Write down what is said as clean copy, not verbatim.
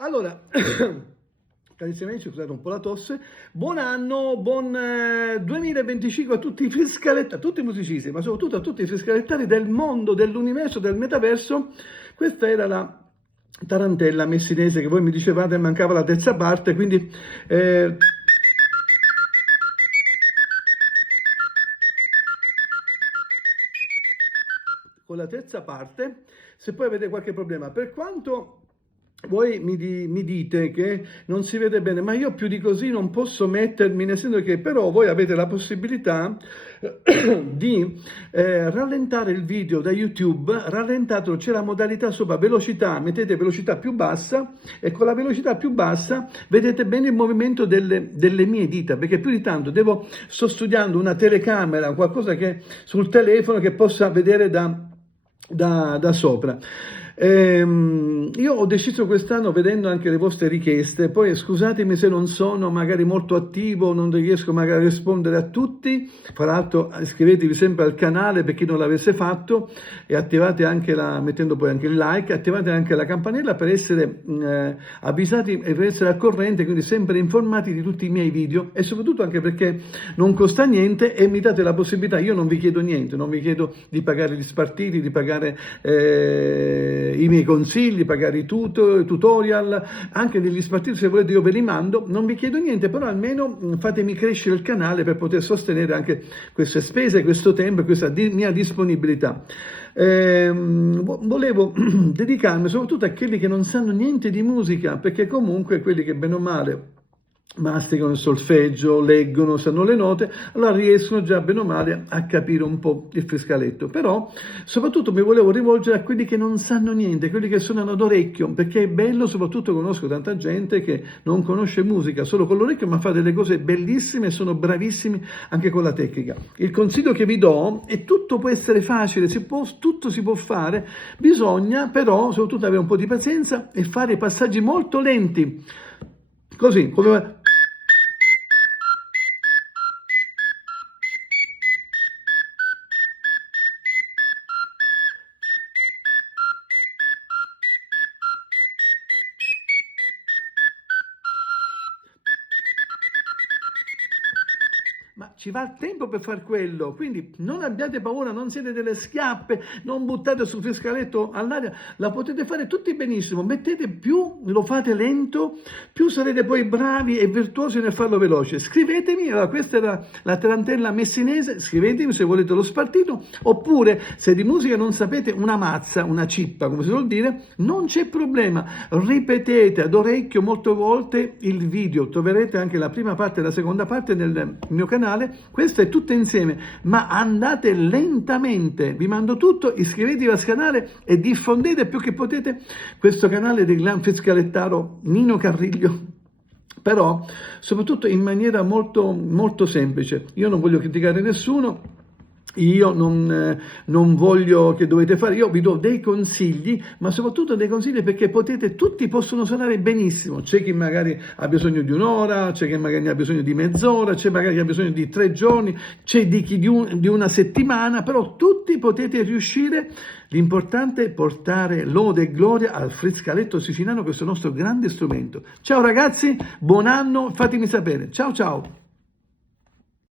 Allora, carissimi amici, scusate un po' la tosse, buon anno, buon 2025 a tutti i friscalettari, a tutti i musicisti, ma soprattutto a tutti i friscalettari del mondo, dell'universo, del metaverso. Questa era la tarantella messinese che voi mi dicevate mancava la terza parte, quindi... con la terza parte, se poi avete qualche problema. Per quanto voi mi dite che non si vede bene, ma io più di così non posso mettermi, nel senso che però voi avete la possibilità di rallentare il video da YouTube, rallentatelo, c'è la modalità sopra velocità, mettete velocità più bassa e con la velocità più bassa vedete bene il movimento delle mie dita, perché più di tanto sto studiando una telecamera, qualcosa che sul telefono che possa vedere da sopra. Io ho deciso quest'anno, vedendo anche le vostre richieste, poi scusatemi se non sono magari molto attivo, non riesco magari a rispondere a tutti, fra l'altro iscrivetevi sempre al canale per chi non l'avesse fatto e attivate anche mettendo poi anche il like, attivate anche la campanella per essere avvisati e per essere al corrente, quindi sempre informati di tutti i miei video e soprattutto anche perché non costa niente e mi date la possibilità, io non vi chiedo niente, non vi chiedo di pagare gli spartiti, di pagare i miei consigli, pagare i tutorial, anche degli spartiti se volete io ve li mando, non vi chiedo niente, però almeno fatemi crescere il canale per poter sostenere anche queste spese, questo tempo e questa mia disponibilità. Volevo dedicarmi soprattutto a quelli che non sanno niente di musica, perché comunque quelli che bene o male masticano il solfeggio, leggono, sanno le note, allora riescono già bene o male a capire un po' il friscaletto. Però soprattutto mi volevo rivolgere a quelli che non sanno niente, quelli che suonano d'orecchio, perché è bello, soprattutto conosco tanta gente che non conosce musica solo con l'orecchio, ma fa delle cose bellissime e sono bravissimi anche con la tecnica. Il consiglio che vi do è tutto può essere facile, tutto si può fare, bisogna però soprattutto avere un po' di pazienza e fare passaggi molto lenti, così come... Ma ci va il tempo per far quello, quindi non abbiate paura, non siete delle schiappe, non buttate sul friscaletto all'aria, la potete fare tutti benissimo, mettete più lo fate lento, più sarete poi bravi e virtuosi nel farlo veloce. Scrivetemi, allora questa era la tarantella messinese, scrivetemi se volete lo spartito, oppure se di musica non sapete una mazza, una cippa, come si vuol dire, non c'è problema, ripetete ad orecchio molte volte il video, troverete anche la prima parte e la seconda parte nel mio canale. Questo è tutto insieme, ma andate lentamente, vi mando tutto, iscrivetevi al canale e diffondete più che potete questo canale del gran friscalettaro Nino Carriglio, però soprattutto in maniera molto, molto semplice. Io non voglio criticare nessuno, io non voglio che dovete fare, io vi do dei consigli, ma soprattutto dei consigli perché tutti possono suonare benissimo. C'è chi magari ha bisogno di un'ora, c'è chi magari ha bisogno di mezz'ora, c'è magari chi ha bisogno di 3 giorni, c'è di chi di una settimana, però tutti potete riuscire. L'importante è portare lode e gloria al friscaletto siciliano, questo nostro grande strumento. Ciao ragazzi, buon anno, fatemi sapere. Ciao ciao!